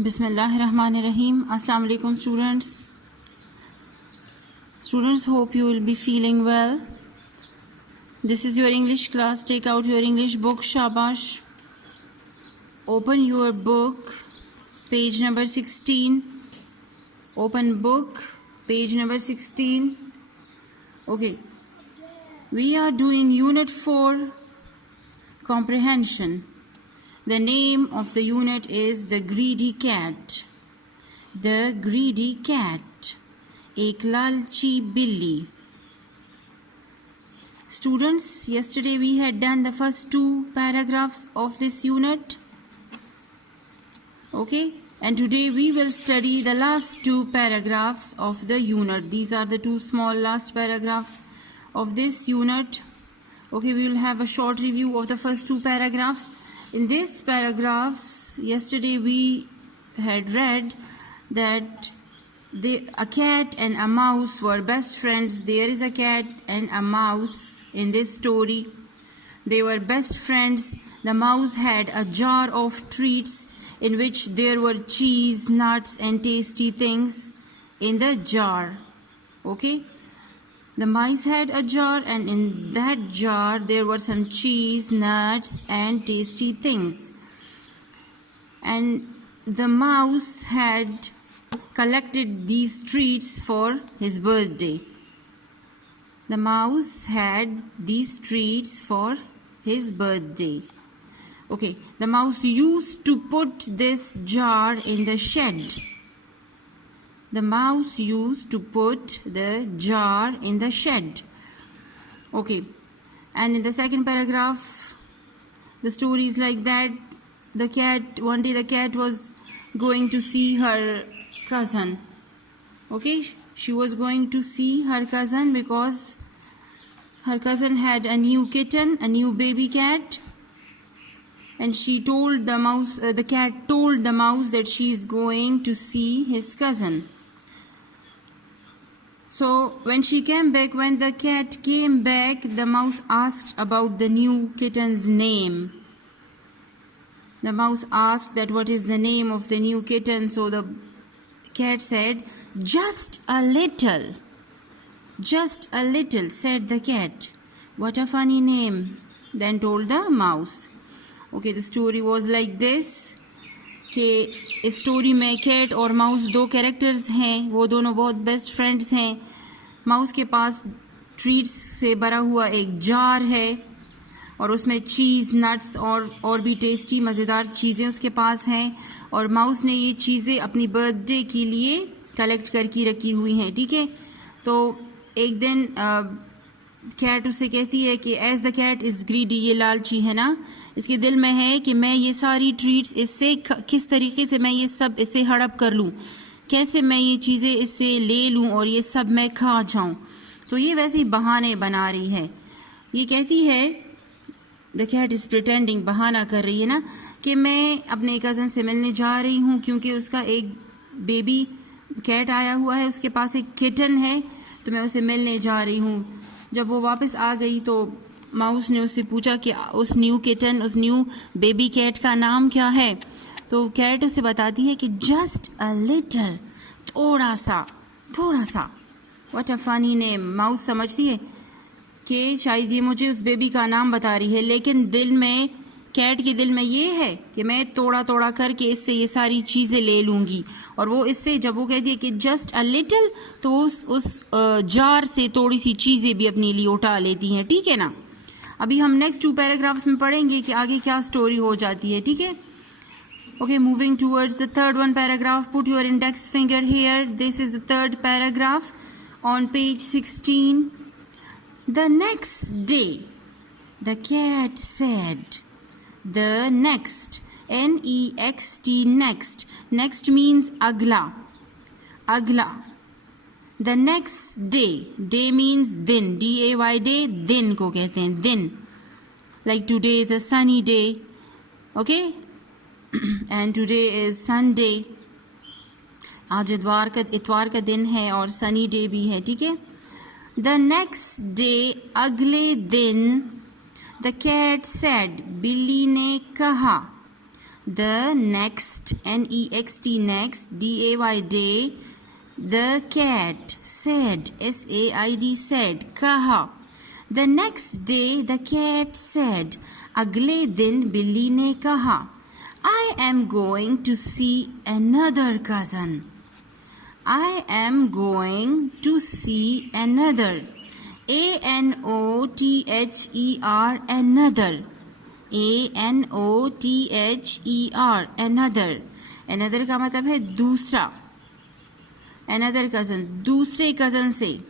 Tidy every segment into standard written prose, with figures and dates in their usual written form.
Bismillahirrahmanirrahim. Assalamu alaikum students. Students, hope you will be feeling well. This is your English class. Take out your English book, Shabash. Open your book, page number 16. Open book, page number 16. Okay. We are doing Unit 4, Comprehension. The name of the unit is The Greedy Cat. The Greedy Cat. Ek lalchi billi. Students, yesterday we had done the first two paragraphs of this unit. Okay, and today we will study the last two paragraphs of the unit. These are the two small last paragraphs of this unit. Okay, we will have a short review of the first two paragraphs. In these paragraphs, yesterday we had read that a cat and a mouse were best friends. There is a cat and a mouse in this story. They were best friends. The mouse had a jar of treats in which there were cheese, nuts and tasty things in the jar. Okay? The mice had a jar, and in that jar there were some cheese, nuts and tasty things. And the mouse had collected these treats for his birthday. The mouse had these treats for his birthday. Okay, the mouse used to put this jar in the shed. The mouse used to put the jar in the shed. Okay, and in the second paragraph, the story is like that. One day the cat was going to see her cousin. Okay, she was going to see her cousin because her cousin had a new kitten, a new baby cat. And she told the mouse, the cat told the mouse that she is going to see his cousin. So when the cat came back, the mouse asked about the new kitten's name. The mouse asked that what is the name of the new kitten. So the cat said, "Just a little." "Just a little," said the cat. "What a funny name," then told the mouse. Okay, the story was like this. कि इस स्टोरी में कैट और माउस दो कैरेक्टर्स हैं. वो दोनों बहुत best friends हैं. माउस के पास ट्रीट्स से भरा हुआ एक जार है और उसमें चीज़, नट्स और भी टेस्टी मज़ेदार चीज़ें उसके पास हैं. और माउस ने ये चीज़ें अपनी बर्थडे के लिए कलेक्ट करके रखी हुई हैं. ठीक है, तो एक दिन कैट उससे कहती है कि as the cat is greedy, ये लालची है ना, इसके दिल में है कि मैं ये सारी ट्रीट्स इससे किस तरीके से मैं ये सब इससे हड़प कर लूँ, कैसे मैं ये चीज़ें इससे ले लूँ और ये सब मैं खा जाऊँ. तो ये वैसे ही बहाने बना रही है. ये कहती है, द कैट इज़ प्रिटेंडिंग, बहाना कर रही है ना, कि मैं अपने कज़न से मिलने जा रही हूँ क्योंकि उसका एक बेबी कैट आया हुआ है, उसके पास एक किटन है, तो मैं उसे मिलने जा रही हूँ. जब वो वापस आ गई तो माउस ने उससे पूछा कि उस न्यू किटन, उस न्यू बेबी कैट का नाम क्या है. तो कैट उसे बताती है कि जस्ट अ लिटल, थोड़ा सा. What a funny name. Mouse समझती है कि शायद ये मुझे उस बेबी का नाम बता रही है, लेकिन दिल में, कैट के दिल में ये है कि मैं थोड़ा करके इससे ये सारी चीज़ें ले लूँगी. और वो इससे, जब वो कहती है कि जस्ट अ लिटिल, तो उस जार से थोड़ी सी चीज़ें भी अपने लिए उठा लेती हैं. ठीक है ना. अभी हम नेक्स्ट टू पैराग्राफ्स में पढ़ेंगे कि आगे क्या स्टोरी हो जाती है. ठीक है. Okay, moving towards the third one paragraph. Put your index finger here. This is the third paragraph on page 16. The next day the cat said. The next, N-E-X-T, next. Next means agla. The next day. Day means दिन. D-A-Y day. दिन को कहते हैं, दिन. Like today is a sunny day. Okay? And today is Sunday. आज इतवार का दिन है और sunny day भी है. ठीक है? The next day, अगले दिन, The cat said, बिल्ली ने कहा. The next, N-E-X-T, next, D-A-Y, day, the cat said, S-A-I-D, said, कहा. The next day the cat said, अगले दिन बिल्ली ने कहा, I am going to see another cousin. I am going to see another. A-N-O-T-H-E-R, another. A-N-O-T-H-E-R, another. Another का मतलब है दूसरा. Another cousin, दूसरे cousin से.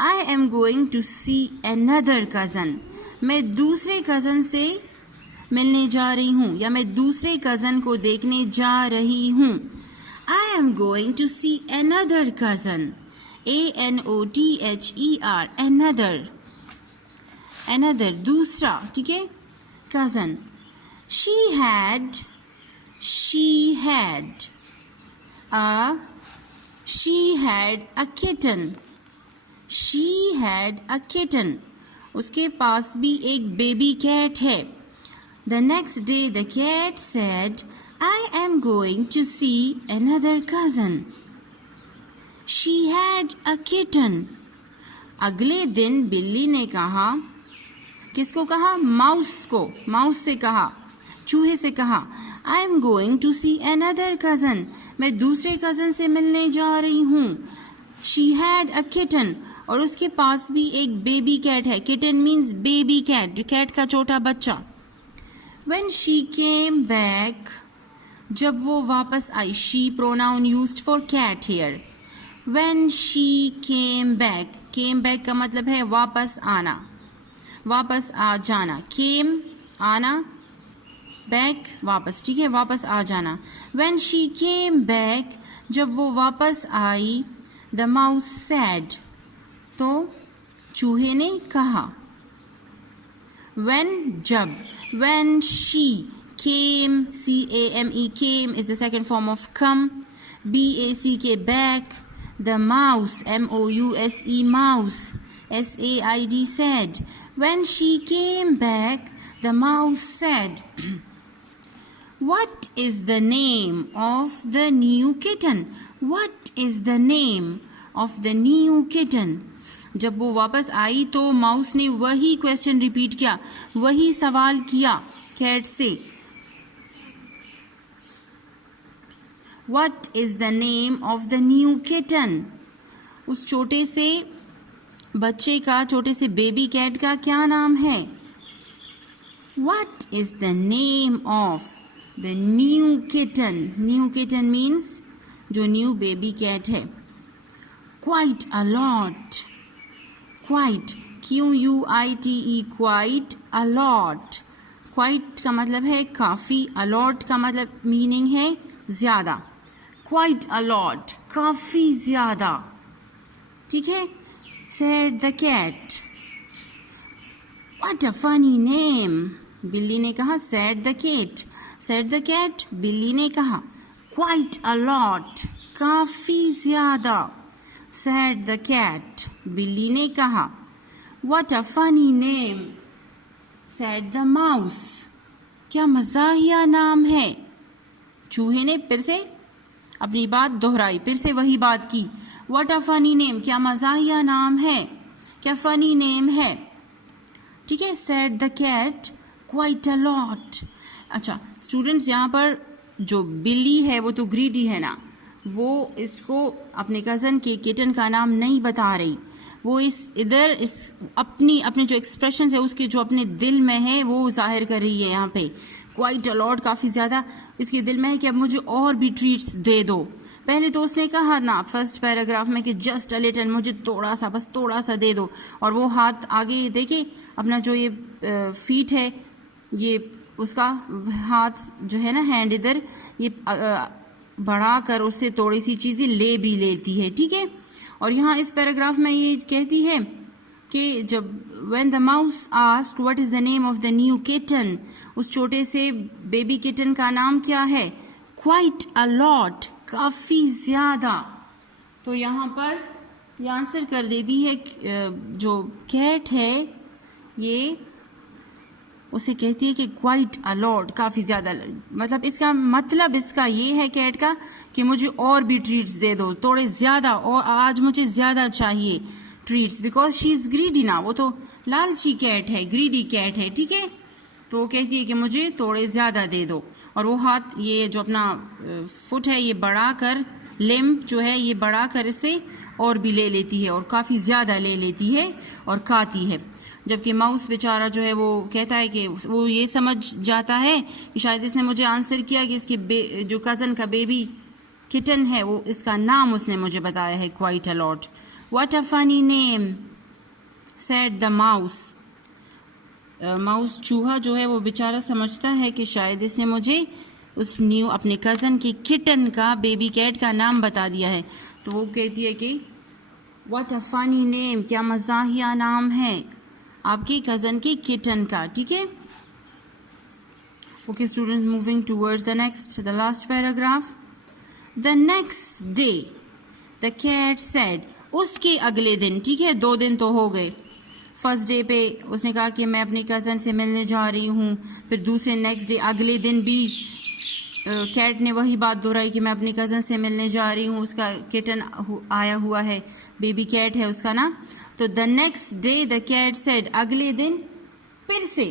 I am going to see another cousin. मैं दूसरे cousin से मिलने जा रही हूँ या मैं दूसरे cousin को देखने जा रही हूँ. I am going to see another cousin. A-N-O-T-H-E-R, another. Another, दूसरा, ठीक है? Cousin. She had a kitten. She had a kitten. उसके पास भी एक baby cat है. The next day the cat said, I am going to see another cousin. She had a kitten. अगले दिन बिल्ली ने कहा, किसको कहा? माउस को. माउस से कहा, चूहे से कहा, I am going to see another cousin. मैं दूसरे cousin से मिलने जा रही हूँ. She had a kitten. और उसके पास भी एक बेबी कैट है. Kitten means baby cat, cat का छोटा बच्चा. When she came back, जब वो वापस आई, she pronoun used for cat here. When she came back का मतलब है वापस आना, वापस आ जाना. Came आना, back वापस, ठीक है, वापस आ जाना. When she came back, जब वो वापस आई, the mouse said, तो चूहे ने कहा. When जब, when she came, C-A-M-E, came is the second form of come, B-A-C-K, back. The mouse, M-O-U-S-E, mouse, S-A-I-D, said. When she came back, the mouse said, What is the name of the new kitten? What is the name of the new kitten? जब वो वापस आई तो माउस ने वही question repeat किया, वही सवाल किया कैट से. What is the name of the new kitten? उस छोटे से बच्चे का, छोटे से बेबी कैट का क्या नाम है? What is the name of the new kitten? New kitten means जो न्यू बेबी कैट है. Quite a lot. Quite, Q-U-I-T-E, quite a lot. Quite का मतलब है काफ़ी, a lot का मतलब मीनिंग है ज़्यादा. Quite a lot, काफ़ी ज़्यादा, ठीक है. Said the cat. What a funny name. बिल्ली ने कहा. Said the cat. Said the cat. बिल्ली ने कहा. Quite a lot, काफ़ी ज़्यादा. Said the cat. बिल्ली ने कहा. What a funny name. Said the mouse. क्या मज़ाहिया नाम है. चूहे ने फिर से अपनी बात दोहराई, फिर से वही बात की. What a funny name. क्या मज़ाहिया नाम है, क्या फनी नेम है, ठीक है. Said the cat. Quite a lot. अच्छा स्टूडेंट्स, यहाँ पर जो बिल्ली है वो तो ग्रीडी है ना, वो इसको अपने कज़न के किटन का नाम नहीं बता रही. वो इस अपने जो एक्सप्रेशन है उसके जो अपने दिल में है वो जाहिर कर रही है. यहाँ पे क्वाइट अ लॉट, काफ़ी ज़्यादा इसके दिल में है कि अब मुझे और भी ट्रीट्स दे दो. पहले तो उसने कहा ना फर्स्ट पैराग्राफ में कि जस्ट अ लिटिल, मुझे थोड़ा सा, बस थोड़ा सा दे दो. और वो हाथ आगे देखे, अपना जो ये फीट है, ये उसका हाथ जो है ना, हैंड इधर ये बढ़ा कर उससे थोड़ी सी चीज़ें ले भी लेती है, ठीक है. और यहाँ इस पैराग्राफ में ये कहती है कि जब when the mouse asked what is the name of the new kitten, उस छोटे से बेबी किटन का नाम क्या है? Quite a lot, काफ़ी ज़्यादा. तो यहाँ पर ये आंसर कर देती है जो कैट है ये उसे कहती है कि क्वाइट अ लॉट, काफ़ी ज़्यादा, मतलब इसका मतलब इसका ये है कैट का कि मुझे और भी ट्रीट्स दे दो, थोड़े ज़्यादा, और आज मुझे ज़्यादा चाहिए treats, because she is greedy ना, वो तो लालची कैट है, ग्रीडी कैट है, ठीक है। तो वो कहती है कि मुझे थोड़े ज़्यादा दे दो, और वो हाथ, ये जो अपना फुट है ये बढ़ा कर, लिम्ब जो है ये बढ़ा कर इसे और भी ले लेती है, और काफ़ी ज़्यादा ले लेती है और खाती है। जबकि माउस बेचारा जो है वो कहता है कि वो ये समझ जाता है कि शायद इसने मुझे आंसर किया कि इसके जो कज़न का बेबी किटन है वो इसका नाम उसने मुझे बताया है, quite a lot. What a funny name said the mouse. Mouse चूहा जो है वो बेचारा समझता है कि शायद इसने मुझे उस न्यू अपने कज़न के किटन का, बेबी कैट का नाम बता दिया है। तो वो कहती है कि व्हाट अ फनी नेम, क्या मज़ाहिया नाम है आपके कज़न के किटन का, ठीक है। Okay students, moving towards the next, the last paragraph. The next day the cat said, उसके अगले दिन, ठीक है, 2 दिन तो हो गए। फर्स्ट डे पे उसने कहा कि मैं अपनी कज़न से मिलने जा रही हूँ, फिर दूसरे नेक्स्ट डे अगले दिन भी कैट ने वही बात दोहराई कि मैं अपनी कज़न से मिलने जा रही हूँ, उसका किटन आया हुआ है, बेबी कैट है उसका ना। तो the next day the cat said, अगले दिन फिर से,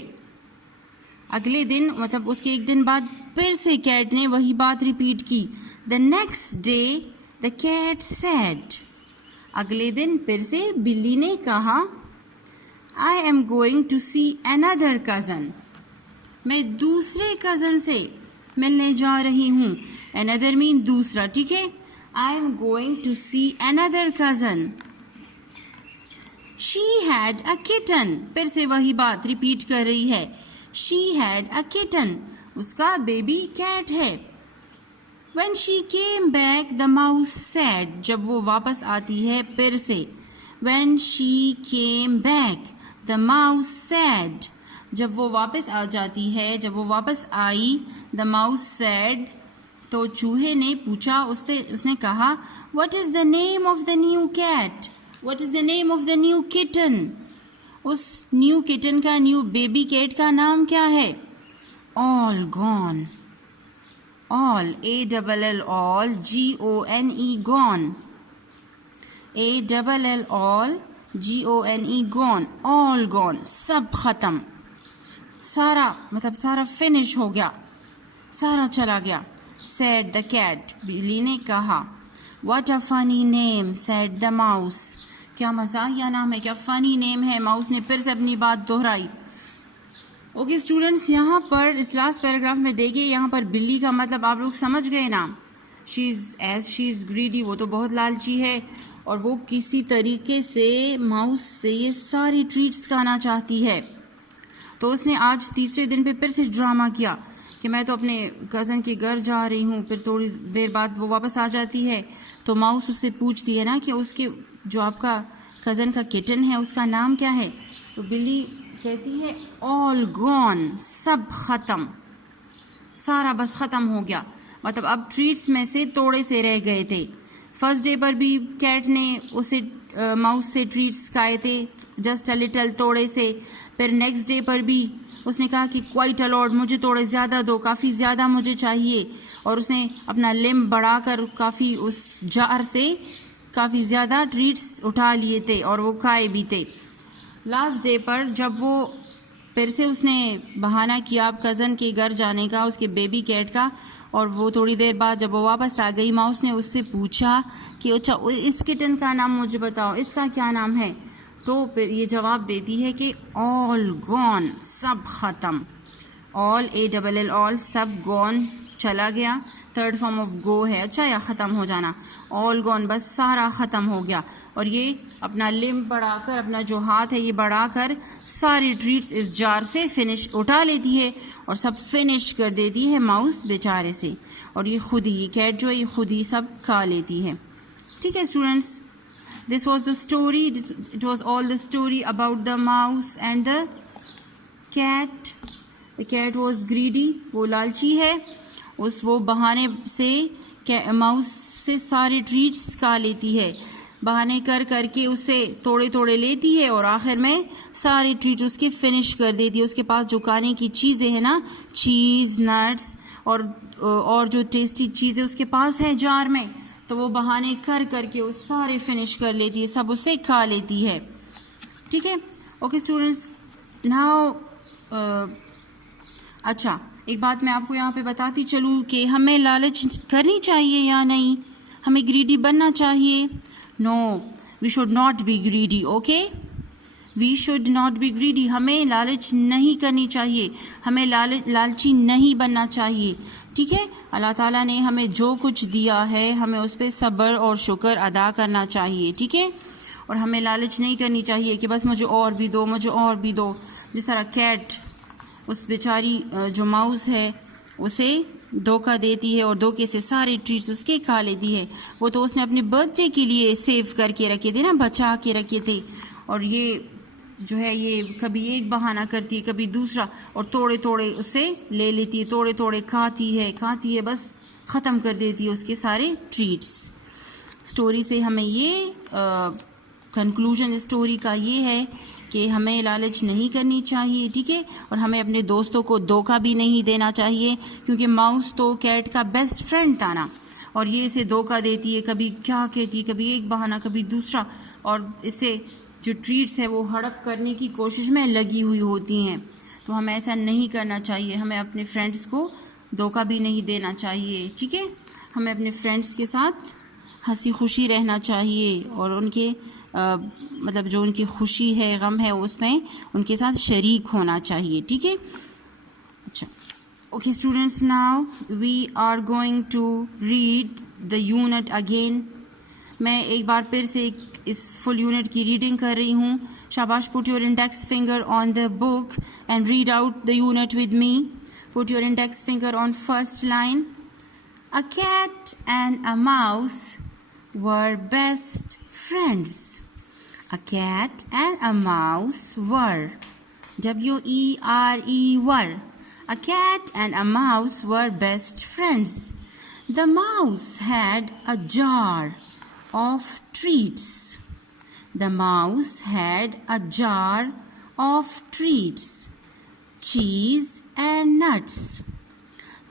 अगले दिन मतलब उसके एक दिन बाद फिर से कैट ने वही बात रिपीट की। The next day the cat said, अगले दिन फिर से बिल्ली ने कहा, I am going to see another cousin, मैं दूसरे कज़न से मिलने जा रही हूँ। अनदर मीन दूसरा, ठीक है। I am going to see another cousin. She had a kitten, फिर से वही बात रिपीट कर रही है, शी हैड अ किटन, उसका बेबी कैट है। When she came back, the mouse said, जब वो वापस आती है फिर से, When she came back, the mouse said, जब वो वापस आ जाती है, जब वो वापस आई, the mouse said, तो चूहे ने पूछा उससे, उसने कहा, What is the name of the new cat? What is the name of the new kitten? उस न्यू किटन का, न्यू बेबी कैट का नाम क्या है? All gone. All, A-double-L, all, G-O-N-E, gone. A-double-L, all, G-O-N-E, gone. All gone, सब ख़त्म, सारा, मतलब सारा फिनिश हो गया, सारा चला गया। Said the cat, बिल्ली ने कहा। What a funny name, said the mouse. क्या मज़ाहिया नाम है, क्या फ़नी नेम है, माउस ने फिर से अपनी बात दोहराई। ओके स्टूडेंट्स, यहाँ पर इस लास्ट पैराग्राफ में देखिए, यहाँ पर बिल्ली का मतलब आप लोग समझ गए ना। शी इज़ ग्रीडी, वो तो बहुत लालची है, और वो किसी तरीके से माउस से ये सारी ट्रीट्स खाना चाहती है। तो उसने आज तीसरे दिन पे फिर से ड्रामा किया कि मैं तो अपने कज़न के घर जा रही हूँ, फिर थोड़ी देर बाद वो वापस आ जाती है। तो माउस उससे पूछती है ना कि उसके जो आपका कज़न का किटन है उसका नाम क्या है। तो बिल्ली कहती है ऑल गॉन, सब ख़त्म, सारा बस ख़त्म हो गया, मतलब अब ट्रीट्स में से थोड़े से रह गए थे। फर्स्ट डे पर भी कैट ने उसे माउस से ट्रीट्स खाए थे, जस्ट अ लिटल, थोड़े से। फिर नेक्स्ट डे पर भी उसने कहा कि क्वाइट अ लॉट, मुझे थोड़े ज़्यादा दो, काफ़ी ज़्यादा मुझे चाहिए, और उसने अपना लिम्ब बढ़ाकर काफ़ी उस जार से काफ़ी ज़्यादा ट्रीट्स उठा लिए थे और वो खाए भी थे। लास्ट डे पर जब वो फिर से उसने बहाना किया अब कज़न के घर जाने का, उसके बेबी कैट का, और वो थोड़ी देर बाद जब वो वापस आ गई, माउस ने उससे पूछा कि अच्छा इस किटन का नाम मुझे बताओ, इसका क्या नाम है। तो फिर ये जवाब देती है कि ऑल गॉन, सब ख़त्म, ऑल, A-double-L, ऑल, सब, गॉन, चला गया, थर्ड फॉर्म ऑफ गो है, अच्छा, या ख़त्म हो जाना, ऑल गॉन, बस सारा ख़त्म हो गया। और ये अपना लिम्ब बढ़ाकर, अपना जो हाथ है ये बढ़ाकर सारी ट्रीट्स इस जार से फिनिश उठा लेती है और सब फिनिश कर देती है माउस बेचारे से, और ये खुद ही, कैट जो है ये खुद ही सब खा लेती है। ठीक है students, this was the story, it was all the story about the mouse and the cat. The cat was greedy, वो लालची है, वो बहाने से माउस से सारे ट्रीट्स खा लेती है। बहाने कर करके उसे थोड़े थोड़े लेती है और आखिर में सारी ट्रीट उसके फिनिश कर देती है। उसके पास जो खाने की चीज़ें हैं ना, चीज़, नट्स और जो टेस्टी चीज़ें उसके पास है जार में, तो वो बहाने कर करके वो सारे फिनिश कर लेती है, सब उसे खा लेती है। ठीक है, ओके स्टूडेंट्स, नाउ अच्छा एक बात मैं आपको यहाँ पे बताती चलूँ कि हमें लालच करनी चाहिए या नहीं, हमें ग्रीडी बनना चाहिए? No, we should not be greedy. Okay, we should not be greedy. हमें लालच नहीं करनी चाहिए, हमें लालची नहीं बनना चाहिए। ठीक है, अल्लाह ताला ने हमें जो कुछ दिया है हमें उस पर सब्र और शुक्र अदा करना चाहिए। ठीक है, और हमें लालच नहीं करनी चाहिए कि बस मुझे और भी दो, मुझे और भी दो। जिस तरह कैट उस बेचारी जो माउस है उसे धोखा देती है और धोखे से सारे ट्रीट्स उसके खा लेती है। वो तो उसने अपने बर्थडे के लिए सेव करके रखे थे ना, बचा के रखे थे, और ये जो है ये कभी एक बहाना करती है कभी दूसरा, और थोड़े थोड़े उसे ले लेती है, थोड़े थोड़े खाती है, बस ख़त्म कर देती है उसके सारे ट्रीट्स। स्टोरी से हमें ये कंक्लूजन स्टोरी का ये है कि हमें लालच नहीं करनी चाहिए। ठीक है, और हमें अपने दोस्तों को धोखा भी नहीं देना चाहिए, क्योंकि माउस तो कैट का बेस्ट फ्रेंड था ना, और ये इसे धोखा देती है, कभी क्या कहती है, कभी एक बहाना कभी दूसरा, और इससे जो ट्रीट्स है वो हड़प करने की कोशिश में लगी हुई होती हैं। तो हमें ऐसा नहीं करना चाहिए, हमें अपने फ्रेंड्स को धोखा भी नहीं देना चाहिए। ठीक है, हमें अपने फ्रेंड्स के साथ हंसी खुशी रहना चाहिए और उनके मतलब जो उनकी खुशी है, गम है, उसमें उनके साथ शरीक होना चाहिए। ठीक है, अच्छा okay students, now we are going to read the unit again. मैं एक बार फिर से इस फुल यूनिट की रीडिंग कर रही हूँ। शाबाश, put your index finger on the book and read out the unit with me. Put your index finger on first line. A cat and a mouse were best friends. A cat and a mouse were. W-E-R-E were. A cat and a mouse were best friends. The mouse had a jar of treats. The mouse had a jar of treats. Cheese and nuts.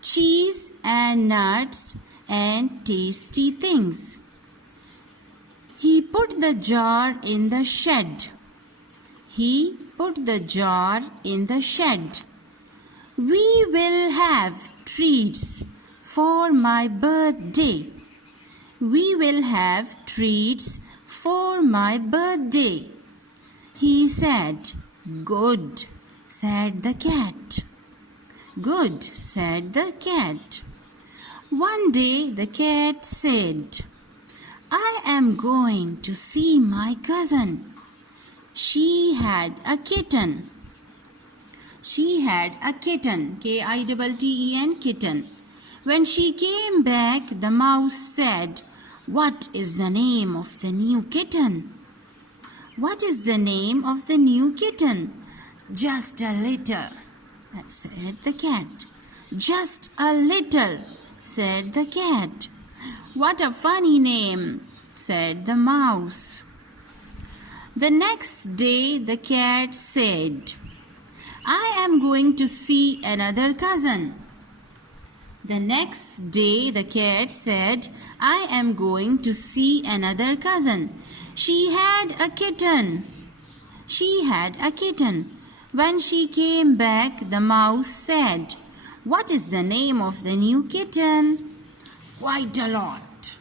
Cheese and nuts and tasty things. He put the jar in the shed. He put the jar in the shed. We will have treats for my birthday. We will have treats for my birthday. He said. Good, said the cat. Good, said the cat. One day the cat said, I am going to see my cousin. She had a kitten. She had a kitten, K-I-T-T-E-N, kitten. When she came back, the mouse said, What is the name of the new kitten? What is the name of the new kitten? Just a little, said the cat. Just a little, said the cat. What a funny name, said the mouse. The next day the cat said, I am going to see another cousin. The next day the cat said, I am going to see another cousin. She had a kitten. She had a kitten. When she came back, the mouse said, What is the name of the new kitten? Quite a lot.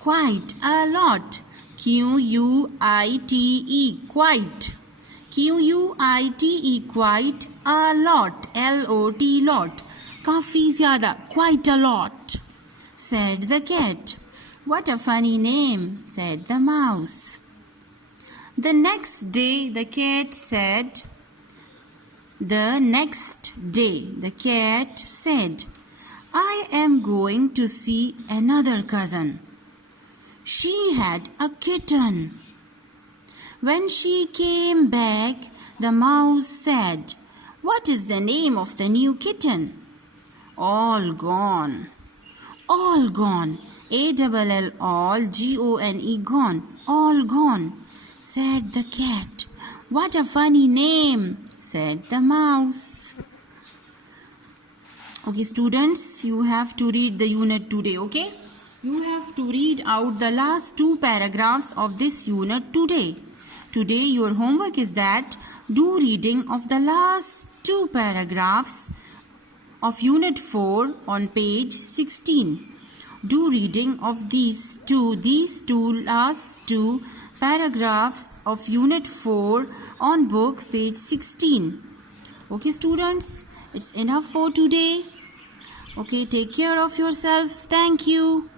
Quite a lot. Q-U-I-T-E, quite. Q-U-I-T-E, quite a lot. L-O-T, lot. काफ़ी ज़्यादा, quite a lot, said the cat. What a funny name, said the mouse. The next day the cat said, I am going to see another cousin. She had a kitten. When she came back, the mouse said, What is the name of the new kitten? All gone. All gone. A-double-L all, G-O-N-E gone, all gone, said the cat. What a funny name, said the mouse. Okay, students, you have to read the unit today, okay? You have to read out the last 2 paragraphs of this unit today. Today, your homework is that do reading of the last 2 paragraphs of Unit 4 on page 16. Do reading of these two last 2 paragraphs of Unit 4 on book page 16. Okay, students, it's enough for today. Okay, take care of yourself. Thank you.